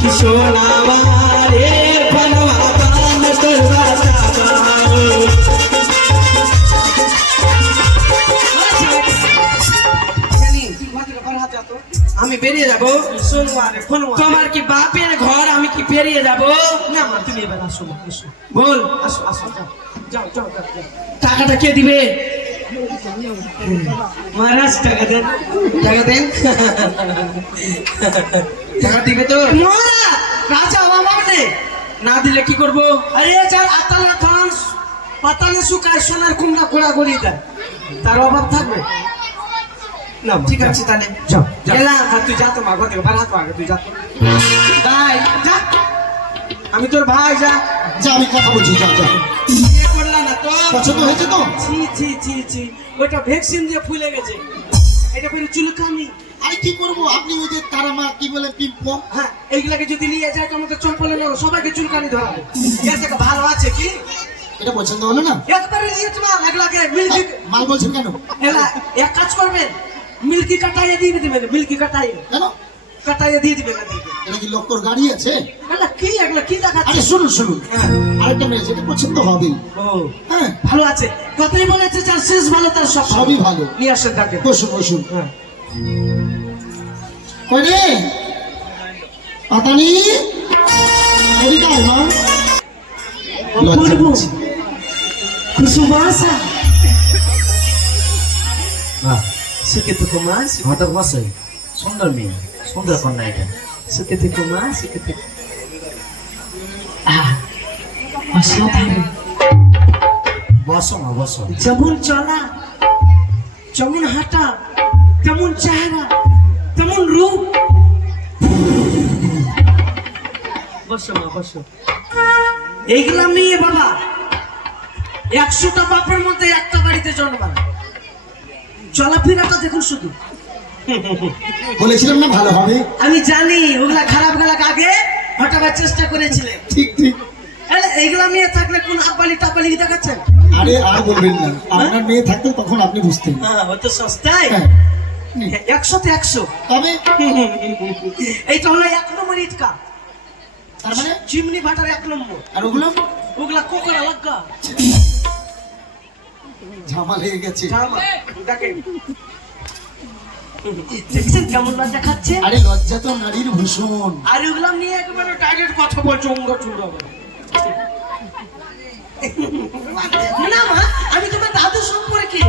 কি সোনামারে বনবাতান তোর বাসা আমি বেরিয়ে যাবো। তোমার কি বাপের ঘর, আমি কি বেরিয়ে যাবো? না মা, তুমি এবার আসো মা, আসো। বল। আসো আসো, যাও যাও যাও যাও যাও। টাকাটা কে দিবে? মহারাজ টাকা দেন, টাকা দেন। টাকা দিবে তো? মহারাজ রাজা অভাব নেই। না দিলে কি করবো? আরে যার আতালা থান পাতালে শুকায় সোনার কুমড়া ঘোরা ঘুরিয়ে দেয়, তার অভাব থাকবে না? ঠিক আছে তাহলে যাও গেলাম। তুই যা তো মা, ঘর থেকে বার হাত আগে তুই যা তো। ভাই যা, আমি তোর ভাই, যা। যা, আমি কথা বলছি, যা যা। বিয়ে করলা না তো? পছন্দ হয়েছে তো? ছি ছি ছি ছি, ওটা ভ্যাকসিন দিয়ে ফুলে গেছে, এটা পেলে চুলকানি। আরে কি করবো, আপনি ওই যে তারা মা কি বলে পিম্প, হ্যাঁ, এইগুলাকে যদি নিয়ে যায় তো আমাদের চল পলে নেবো, সবাইকে চুলকানি ধরাবে। এর থেকে ভালো আছে কি? এটা পছন্দ হলো না? একবারে নিয়ে তোমার লাগলাকে মিল্কি। মাল বলছেন কেন? এলা এক কাজ করবেন, মিল্কি কাটাইয়ে দিয়ে দিবেন, মিল্কি কাটাইয়ে কেন? কাটাইয়ে দিয়ে দিবেন এদেরকে। এটা কি লোকর গাড়ি আছে? এলা কি এগুলা কি আরে দেখাচ্ছে? শুনুন শুনুন, হ্যাঁ। আরেকটা মেয়ে আছে, এটা পছন্দ হবেই। ও হ্যাঁ, ভালো আছে, কথাই বলেছে যার শেষ ভালো তার সব ভালো। সবই ভালো। নিয়ে আসেন তাকে। বসুন বসুন। হ্যাঁ। কই রে পাতানি, এদিকে আয় মা। লজ্জা অপূর্ব করছি। কুসুমাসা সুখে থেকে মা, ঘটক মশাই, সুন্দর মেয়ে, সুন্দর কন্যা এটা। সুখে থেকে মা, সুখে থেকে। মশলা ভালো, বসো মা, বসো। যেমন চলা, যেমন হাঁটা, তেমন চেহারা, তেমন রূপ। বসো মা, বসো। এইগুলা মেয়ে বাবা 100টা বাপের মধ্যে একটা বাড়িতে জন্মায়। চলাফেরাটা দেখুন শুধু। বলেছিলাম না ভালো হবে। আমি জানি ওগুলা খারাপ গেলা আগে হটাবার চেষ্টা করেছিলেন। ঠিক ঠিক। আরে এইগুলা মেয়ে থাকলে কোন আপালি টাপালি দেখাচ্ছেন? আরে আর বলবেন না, আপনার মেয়ে থাকতো তখন আপনি বুঝতেন। হ্যাঁ, ও তো সস্তায়। হ্যাঁ, 100তে 100। তবে এইটা হলো 1 নম্বর ইটকা, তার মানে চিমনি ভাটার 1 নম্বর। আর ওগুলো ওগুলা কোকড়া লাগা ঝামা লেগে গেছে। জামা দেখেন, দেখছেন কেমন লজ্জা খাচ্ছে? আরে লজ্জা তো নারীর ভূষণ। আর ওগুলা নিয়ে একেবারে টার্গেট কথা বলছো, উঙ্গা চুঙ্গা বলে। না মা, আমি তোমার দাদু সম্পর্কে,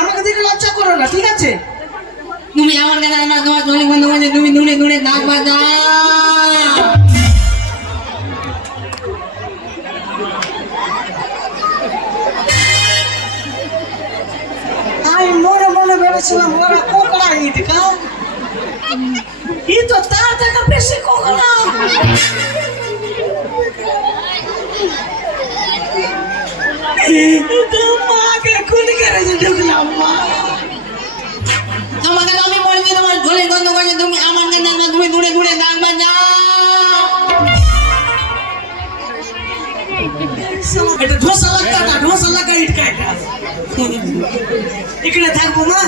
আমাকে দেখে লজ্জা করো না, ঠিক আছে? তুমি আমার কাছে আমার তোমার চলে বন্ধ করে তুমি দূরে দূরে নাক বাজাও। আমি মনে মনে ভেবেছিলাম ওরা কোকড়া ইটকা, ই তো তার থেকে বেশি কোকড়া। মাকে খুলি করেছে ঢুকলাম মা। তোমাকে তো আমি বলেছি তোমার ঝোলে বন্ধ করে তুমি আমার কাছে আমার তুমি দূরে দূরে নাক বাজাও। এটা ঢোসা লাগা না, ঢোসা লাগা ইটকা এটা। এখানে থাকবো মা।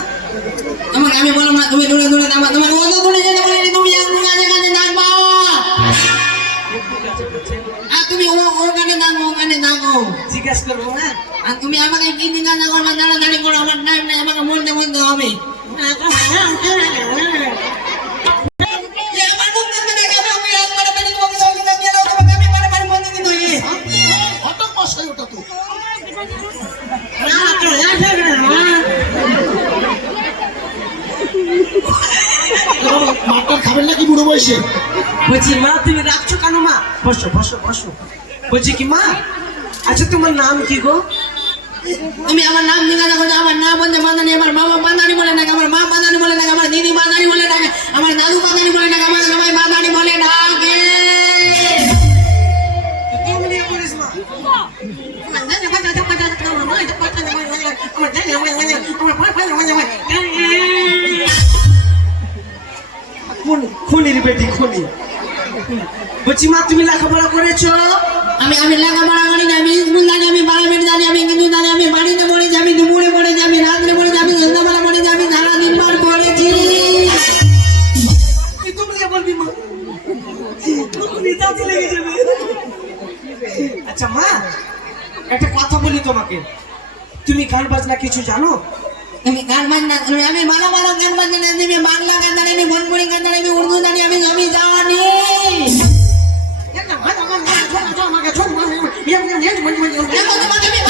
তোমাকে আমি বললাম না তুমি দূরে দূরে নামা, তোমার অত দূরে যেতে বলিনি, তুমি কাছে কাছে নামবা। আর তুমি ওখানে নামো, ওখানে নামো। জিজ্ঞেস করবো না? আর তুমি আমাকে কি জিজ্ঞাসা করবে, দাঁড়াদাঁড়ি করো, আমার টাইম নেই, আমাকে বলতে বলতে হবে। হঠাৎ মশাই ওটা তো। মারটার খাবেন নাকি বুড়ো বয়সে? বলছি মা তুমি রাখছো কেন মা? বসো বসো বসো। বলছি কি মা, আচ্ছা তোমার নাম কি গো? তুমি আমার নাম জিজ্ঞাসা করছো, আমার নাম বলতে বাঁধানি, আমার বাবা বাঁধানি বলে ডাকে, আমার মা বাঁধানি বলে ডাকে, আমার দিদি বাঁধানি বলে ডাকে, আমার দাদু বাঁধানি বলে ডাকে, আমার সবাই বাঁধানি বলে ডাকে। তুই নিয়ে করিস মা। খুনির বেটি খুনি। বলছি মা তুমি লেখাপড়া করেছো? আমি লেখাপড়া করি না, আমি স্কুল জানি, আমি প্রাইভেট জানি, আমি কিছু জানি, আমি বাড়িতে পড়েছি, আমি দুপুরে পড়েছি, আমি রাত্রে পড়েছি, আমি সন্ধ্যাবেলা পড়েছি, আমি সারাদিন বার পড়েছি। তুই তুমি শুনি দাঁতে লেগে যাবে। আচ্ছা মা, একটা কথা বলি তোমাকে, তুমি গান বাজনা কিছু জানো? তুমি গান বাজনা আমি ভালো ভালো গান বাজনা আমি বাংলা গান জানি আমি ভোজপুরি গান জানি আমি উর্দু জানি আমি জানি এটা ভালো গান আমাকে ছোট মানে দেখো তোমাকে আমি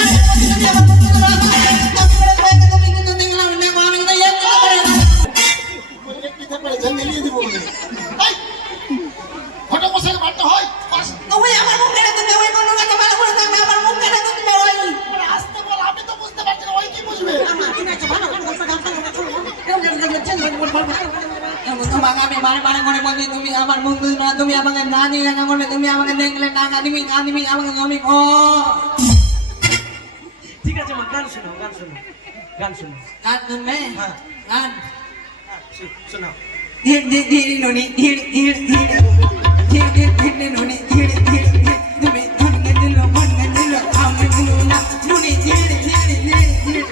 ঘটক মশাই মারতে হয় তুমি আমার মুখ কেটে তুমি ওই কোন গান ভালো করে থাকবে আমার মুখ কেটে তুমি ওই আসতে বল, আমি তো বুঝতে পারছি না ওই কি বুঝবে। তোমাকে আমি বারে বারে করে বলছি তুমি আমার মুখ বুঝবে না তুমি আমাকে না দিয়ে না করবে তুমি আমাকে দেখলে টাকা দিবি না দিবি আমাকে আমি ও ঠিক আছে মা, গান শোনাও, গান শোনাও, গান শোনাও। গান শুনবে হ্যাঁ। গান শোনাও। ধীর ধীর ধীর নুনি ধীর ধীর ধীর ধীর ধীর ধীর নুনি ধীর ধীর ধীর তুমি ধনকে দিল মনকে দিল আমি দিল না নুনি ধীর ধীর ধীর ধীর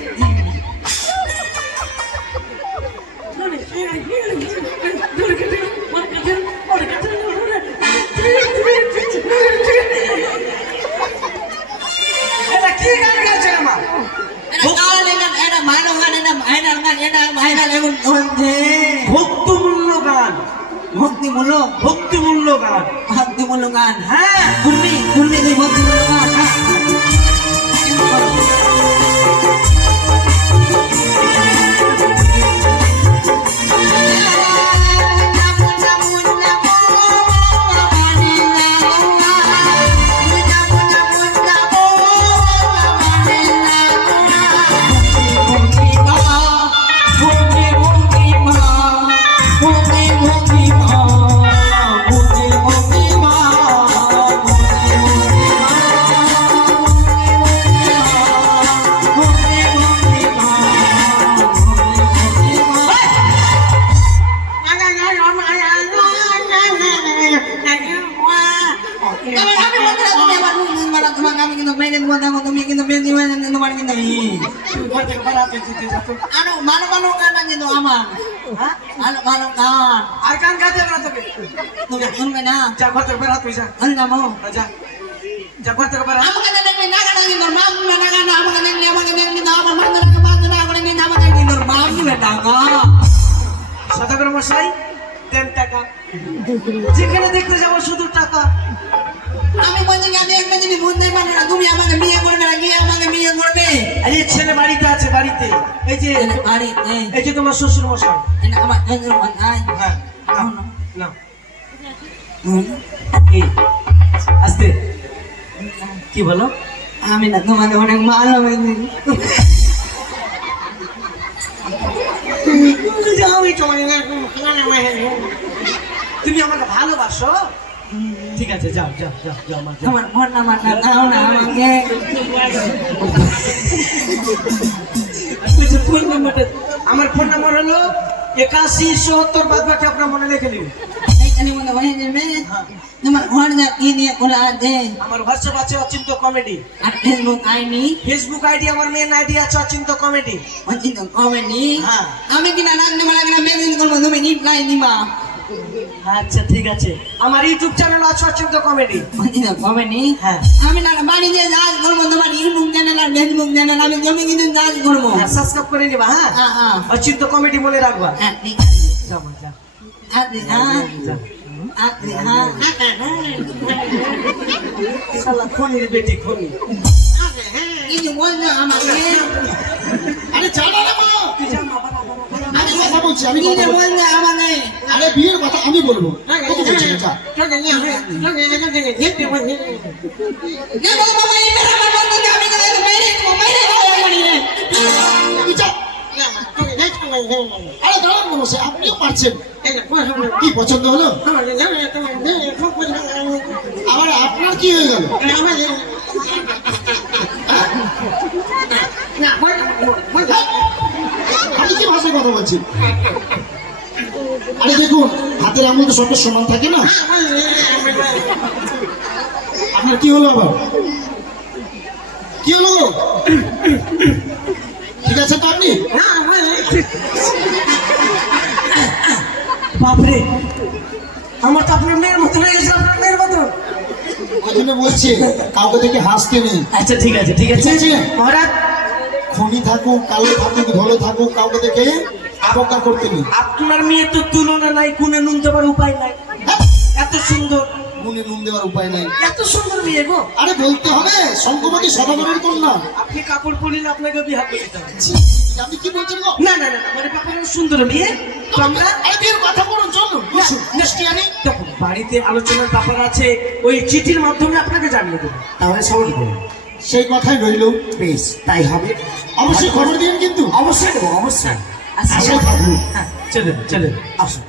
এটা কি গান গাইছে মা? এটা ভালো গান এটা ভাইরাল গান এটা ভাইরাল এখন চলছে ভক্তিমূল্য গান, ভক্তিমূলক ভক্তিমূল্য গান। ভক্তিমূলক গান হ্যাঁ, তুমি তুমি তুই ভক্তিমূলক গান আমি কিন্তু মেনে দেবো তুমি কিন্তু বেশি হয়ে যাচ্ছে তোমার কিন্তু তুমি ঘর থেকে বেড়াতে যেতে যাচ্ছ। আরো ভালো ভালো গান কিন্তু আমার হ্যাঁ? ভালো ভালো গান আর গান গাইতে না তোকে। তুমি শুনবে না যা ঘর থেকে বেড়াতে যা, যাবো যা, যা ঘর থেকে বেড়া। আমাকে দেখবে না গান কিন্তু মা না গান আমাকে দেখলে কিন্তু আমার বান্ধব করে নিন আমাকে কিন্তু মা দিবে টাকা সদাগর মশাই দেন টাকা, যেখানে দেখতে যাবো শুধু টাকা। আমি বলছি কি আমি একটা জিনিস বুঝতে পারবো না তুমি আমাকে বিয়ে করবে না গিয়ে আমাকে বিয়ে করবে আর এই ছেলে বাড়িতে আছে, বাড়িতে এই যে, বাড়িতে এই যে তোমার শ্বশুর মশাই। আমার নাই হ্যাঁ, নাও, নাও। এই, আস্তে, কি বলো? আমি না তোমাকে অনেক ভালো তুমি আমাকে ভালোবাসো? ঠিক আছে, যাও যাও যাও যাও মা, যাও। আমার ফোন নাম্বারটা দাও না আমাকে ফোন নাম্বারটা, আমার ফোন নাম্বার হলো 8170 বাদ বাকি আপনার মনে লিখে নিন। এইখানে মনে হয়ে যাবে তোমার ঘর যা কি নিয়ে খোলা আছে আমার হোয়াটসঅ্যাপ আছে অচিন্ত কমেডি, আর ফেসবুক আইনি ফেসবুক আইডি আমার মেন আইডি আছে অচিন্ত কমেডি। অচিন্ত কমেডি হ্যাঁ। আমি কিনা রাখতে পারা কিনা মেসেজ করবো তুমি রিপ্লাই দিবা আচ্ছা ঠিক আছে, আমার ইউটিউব চ্যানেল আছে অচিন্ত কমেডি। অচিন্ত কমেডি হ্যাঁ, আমি না বাড়িতে কাজ করবো তোমার ইউটিউব চ্যানেল আর ফেসবুক চ্যানেল আমি জমি কিন্তু কাজ করবো সাবস্ক্রাইব করে নিবা। হ্যাঁ, হ্যাঁ হ্যাঁ অচিন্ত কমেডি মনে রাখবা। হ্যাঁ ঠিক আছে যাও মা, যাও, আচ্ছা হ্যাঁ যাও। আচ্ছা হ্যাঁ শালা খনির বেটি খনি। কিছু বলছো আমাকে আরে জানা না মা, আমি কথা বলছি, আমি কিছু কথা বলছি। বলছো আমাকে আরে বিয়ের কথা আমি বলবো, কথা বলছি না, যা। দেখো বাবা এই মেরা আমার বন্ধুকে আমি করে মেরে মেরে তুই যা। আরে দাঁড়ান না বসে, আপনিও পারছেন। কি পছন্দ হলো? আবার আপনার কি হয়ে গেল? আপনি কি ভাষায় কথা বলছেন? আরে দেখুন, হাতের আঙুল তো সবটা সমান থাকে না। আপনার কি হলো আবার? কি হলো গো? ঠিক আছে তো আপনি? বাপরে, আমার তো আপনার মেয়ের মতো হয়ে গেছে, আপনার মেয়ের মতো। ওই জন্য বলছে কাউকে থেকে হাসতে নেই। আচ্ছা ঠিক আছে ঠিক আছে ঠিক আছে। মহারাজ খনি থাকুক কালো থাকুক ধলো থাকুক কাউকে থেকে অবজ্ঞা করতে নেই। আপনার মেয়ে তো তুলনা নাই, গুনে নুন দেবার উপায় নাই, এত সুন্দর, মনে নুন দেওয়ার উপায় নাই। এত সুন্দর মেয়ে গো। আরে বলতে হবে শঙ্করবতী সদাগরের কন্যা। আপনি কাপড় পরিলে আপনাকে বিয়ে করে দিতে হবে। ছি, আপনি কি বলছেন গো? না না না মানে ব্যাপারটা সুন্দর মেয়ে তো আমরা আরে বিয়ের কথা বলুন চলুন বসুন মিষ্টি আনি। তখন বাড়িতে আলোচনার ব্যাপার আছে, ওই চিঠির মাধ্যমে আপনাকে জানিয়ে দেবো, তাহলে সহজ করবো। সেই কথাই রইল। বেশ তাই হবে, অবশ্যই খবর দিন কিন্তু। অবশ্যই দেবো অবশ্যই। আশায় থাকবো। হ্যাঁ চলেন চলেন আসুন।